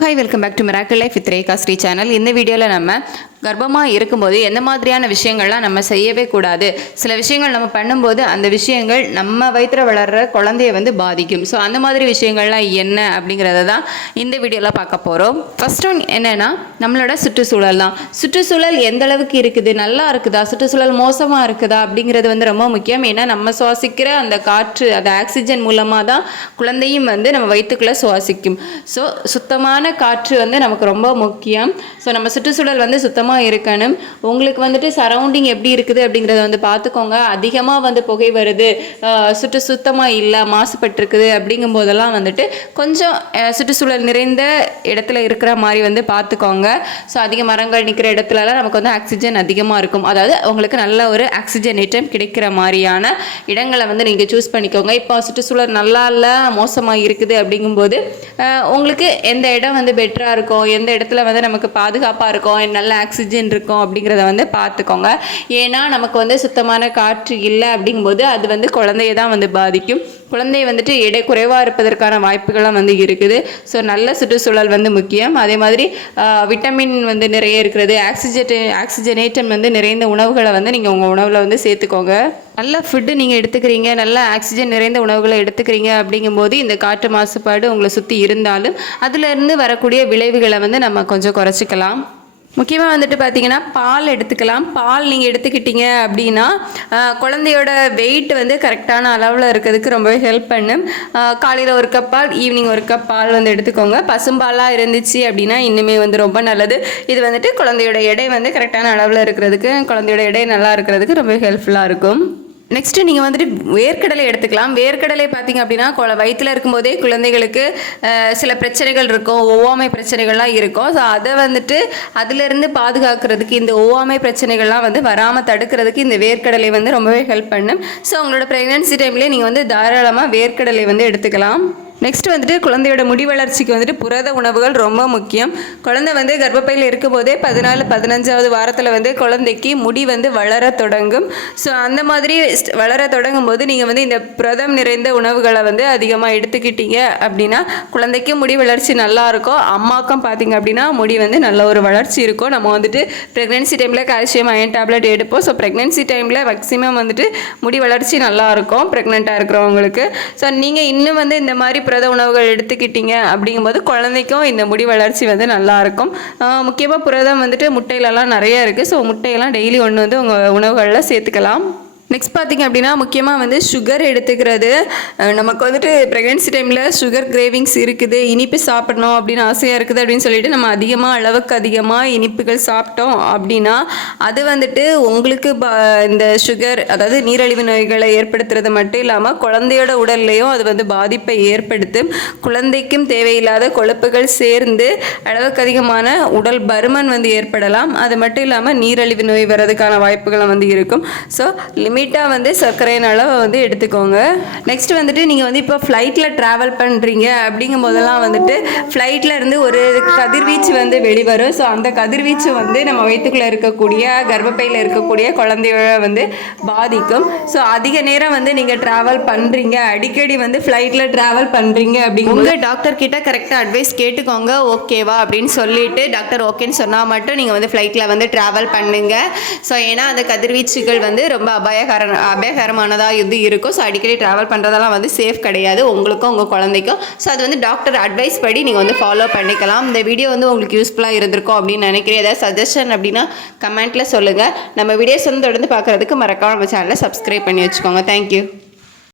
Hi, welcome back to miracle life with Rekha Sri channel. இந்த வீடியோவில் நம்ம கர்ப்பமாக இருக்கும்போது எந்த மாதிரியான விஷயங்கள்லாம் நம்ம செய்யவே கூடாது, சில விஷயங்கள் நம்ம பண்ணும்போது அந்த விஷயங்கள் நம்ம வயிற்றில் வளர்கிற குழந்தைய பாதிக்கும். ஸோ அந்த மாதிரி விஷயங்கள்லாம் என்ன அப்படிங்கிறத தான் இந்த வீடியோவில் பார்க்க போகிறோம். ஃபர்ஸ்ட் ஒன் என்னென்னா, நம்மளோட சுற்றுச்சூழல் தான். சுற்றுச்சூழல் எந்த அளவுக்கு இருக்குது, நல்லா இருக்குதா, சுற்றுச்சூழல் மோசமாக இருக்குதா அப்படிங்கிறது ரொம்ப முக்கியம். ஏன்னா நம்ம சுவாசிக்கிற அந்த காற்று, அந்த ஆக்சிஜன் மூலமாக தான் குழந்தையும் நம்ம வயிற்றுக்குள்ளே சுவாசிக்கும். ஸோ சுத்தமான காற்று நமக்கு ரொம்ப முக்கியம். ஸோ நம்ம சுற்றுச்சூழல் சுத்தமாக இருக்கணும். உங்களுக்கு சரௌண்டிங் எப்படி இருக்குது அப்படிங்கிறத பார்த்துக்கோங்க. அதிகமாக புகை வருது, சுத்தமாக இல்லை, மாசுபட்டிருக்குது அப்படிங்கும் போதெல்லாம் கொஞ்சம் சுற்றுச்சூழல் நிறைந்த இடத்துல இருக்கிற மாதிரி பார்த்துக்கோங்க. ஸோ அதிக மரங்கள் நிற்கிற இடத்துலலாம் நமக்கு ஆக்சிஜன் அதிகமாக இருக்கும். அதாவது உங்களுக்கு நல்ல ஒரு ஆக்சிஜனேற்றம் கிடைக்கிற மாதிரியான இடங்களை நீங்கள் சூஸ் பண்ணிக்கோங்க. இப்போ சுற்றுச்சூழல் நல்லா இல்லை, மோசமாக இருக்குது அப்படிங்கும்போது உங்களுக்கு எந்த இடம் பெட்டராக இருக்கும், எந்த இடத்துல நமக்கு பாதுகாப்பாக இருக்கும், நல்ல ஆக்சிஜன் இருக்கும் அப்படிங்கிறத பார்த்துக்கோங்க. ஏன்னா நமக்கு சுத்தமான காற்று இல்லை அப்படிங்கும்போது அது குழந்தைய தான் பாதிக்கும். குழந்தை எடை குறைவாக இருப்பதற்கான வாய்ப்புகள்லாம் இருக்குது. ஸோ நல்ல சுற்றுச்சூழல் முக்கியம். அதே மாதிரி விட்டமின் நிறைய இருக்கிறது, ஆக்சிஜனேற்றம் நிறைந்த உணவுகளை நீங்கள் உங்கள் உணவில் சேர்த்துக்கோங்க. நல்ல ஃபுட்டு நீங்கள் எடுத்துக்கிறீங்க, நல்ல ஆக்சிஜன் நிறைந்த உணவுகளை எடுத்துக்கிறீங்க அப்படிங்கும்போது இந்த காற்று மாசுபாடு உங்களை சுற்றி இருந்தாலும் அதிலிருந்து வரக்கூடிய விளைவுகளை நம்ம கொஞ்சம் குறைச்சிக்கலாம். முக்கியமாக பார்த்தீங்கன்னா பால் எடுத்துக்கலாம். பால் நீங்கள் எடுத்துக்கிட்டீங்க அப்படின்னா குழந்தையோட வெயிட் கரெக்டான அளவில் இருக்கிறதுக்கு ரொம்பவே ஹெல்ப் பண்ணும். காலையில் ஒரு கப் பால், ஈவினிங் ஒரு கப் பால் எடுத்துக்கோங்க. பசும்பாலாக இருந்துச்சு அப்படின்னா இன்னுமே ரொம்ப நல்லது. இது குழந்தையோட எடை கரெக்டான அளவில் இருக்கிறதுக்கு, குழந்தையோட எடை நல்லா இருக்கிறதுக்கு ரொம்ப ஹெல்ப்ஃபுல்லாக இருக்கும். நெக்ஸ்ட்டு நீங்கள் வேர்க்கடலை எடுத்துக்கலாம். வேர்க்கடலை பார்த்திங்க அப்படின்னா வயிற்றில் இருக்கும்போதே குழந்தைகளுக்கு சில பிரச்சனைகள் இருக்கும், ஒவ்வாமை பிரச்சனைகள்லாம் இருக்கும். ஸோ அதை அதிலிருந்து பாதுகாக்கிறதுக்கு, இந்த ஒவ்வாமை பிரச்சனைகள்லாம் வராமல் தடுக்கிறதுக்கு இந்த வேர்க்கடலை ரொம்பவே ஹெல்ப் பண்ணும். ஸோ உங்களோட ப்ரெக்னன்சி டைம்லேயே நீங்கள் தாராளமாக வேர்க்கடலை எடுத்துக்கலாம். நெக்ஸ்ட் குழந்தையோட முடி வளர்ச்சிக்கு புரத உணவுகள் ரொம்ப முக்கியம். குழந்தை கர்ப்பப்பையில் இருக்கும்போதே 14-15வது வாரத்தில் குழந்தைக்கு முடி வளர தொடங்கும். ஸோ அந்த மாதிரி வளர தொடங்கும் போது நீங்கள் இந்த புரதம் நிறைந்த உணவுகளை அதிகமாக எடுத்துக்கிட்டீங்க அப்படின்னா குழந்தைக்கும் முடி வளர்ச்சி நல்லாயிருக்கும். அம்மாக்கும் பார்த்திங்க அப்படின்னா முடி நல்ல ஒரு வளர்ச்சி இருக்கும். நம்ம ப்ரெக்னென்சி டைமில் கால்சியம் அயன் டேப்லெட் எடுப்போம். ஸோ ப்ரெக்னென்சி டைமில் மேக்ஸிமம் முடி வளர்ச்சி நல்லாயிருக்கும் ப்ரெக்னெண்ட்டாக இருக்கிறவங்களுக்கு. ஸோ நீங்கள் இன்னும் இந்த மாதிரி புரத உணவுகள் எடுத்துக்கிட்டீங்க அப்படிங்கும்போது குழந்தைக்கும் இந்த முடி வளர்ச்சி நல்லாயிருக்கும். முக்கியமாக புரதம் முட்டையிலலாம் நிறைய இருக்குது. ஸோ முட்டையெல்லாம் டெய்லி ஒன்று உங்கள் உணவுகளில் சேர்த்துக்கலாம். நெக்ஸ்ட் பார்த்திங்க அப்படின்னா முக்கியமாக சுகர் எடுத்துக்கிறது. நமக்கு ப்ரெக்னென்சி டைமில் சுகர் கிரேவிங்ஸ் இருக்குது, இனிப்பு சாப்பிடணும் அப்படின்னு ஆசையாக இருக்குது அப்படின்னு சொல்லிட்டு நம்ம அளவுக்கு அதிகமாக இனிப்புகள் சாப்பிட்டோம் அப்படின்னா அது உங்களுக்கு இந்த சுகர், அதாவது நீரிழிவு நோய்களை ஏற்படுத்துறது மட்டும் இல்லாமல் குழந்தையோட உடல்லையும் அது பாதிப்பை ஏற்படுத்தும். குழந்தைக்கும் தேவையில்லாத கொழுப்புகள் சேர்ந்து அளவுக்கு அதிகமான உடல் பருமன் ஏற்படலாம். அது மட்டும் இல்லாமல் நீரிழிவு நோய் வர்றதுக்கான வாய்ப்புகளும் இருக்கும். ஸோ லிமிட்டாக சர்க்கரையின் அளவை எடுத்துக்கோங்க. நெக்ஸ்ட் நீங்கள் இப்போ ஃப்ளைட்டில் ட்ராவல் பண்ணுறீங்க அப்படிங்கும் போதெல்லாம் ஃப்ளைட்டில் இருந்து ஒரு கதிர்வீச்சு வெளிவரும். ஸோ அந்த கதிர்வீச்சு நம்ம வயிற்றுக்குள்ளே இருக்கக்கூடிய கர்ப்பப்பையில் இருக்கக்கூடிய குழந்தையோட பாதிக்கும். ஸோ அதிக நேரம் நீங்கள் ட்ராவல் பண்ணுறீங்க, அடிக்கடி ஃப்ளைட்டில் ட்ராவல் பண்ணுறீங்க அப்படிங்க உங்கள் டாக்டர் கிட்ட கரெக்டாக அட்வைஸ் கேட்டுக்கோங்க. ஓகேவா அப்படின்னு சொல்லிட்டு டாக்டர் ஓகேன்னு சொன்னால் மட்டும் நீங்கள் ஃப்ளைட்டில் ட்ராவல் பண்ணுங்கள். ஸோ ஏன்னா அந்த கதிர்வீச்சுகள் ரொம்ப அபாயகரமானதாக இருக்கும். ஸோ அடிக்கடி ட்ராவல் பண்ணுறதெல்லாம் சேஃப் கிடையாது உங்களுக்கும் உங்கள் குழந்தைக்கும். ஸோ அது டாக்டர் அட்வைஸ் படி நீங்கள் ஃபாலோ பண்ணிக்கலாம். இந்த வீடியோ உங்களுக்கு யூஸ்ஃபுல்லாக இருந்திருக்கும் அப்படின்னு நினைக்கிறேன். ஏதாவது சஜஷன் அப்படின்னா கமெண்ட்டில் சொல்லுங்கள். நம்ம வீடியோஸ் தொடர்ந்து பார்க்குறதுக்கு மறக்காம நம்ம சேனலை சப்ஸ்கிரைப் பண்ணி வச்சுக்கோங்க. தேங்க்யூ.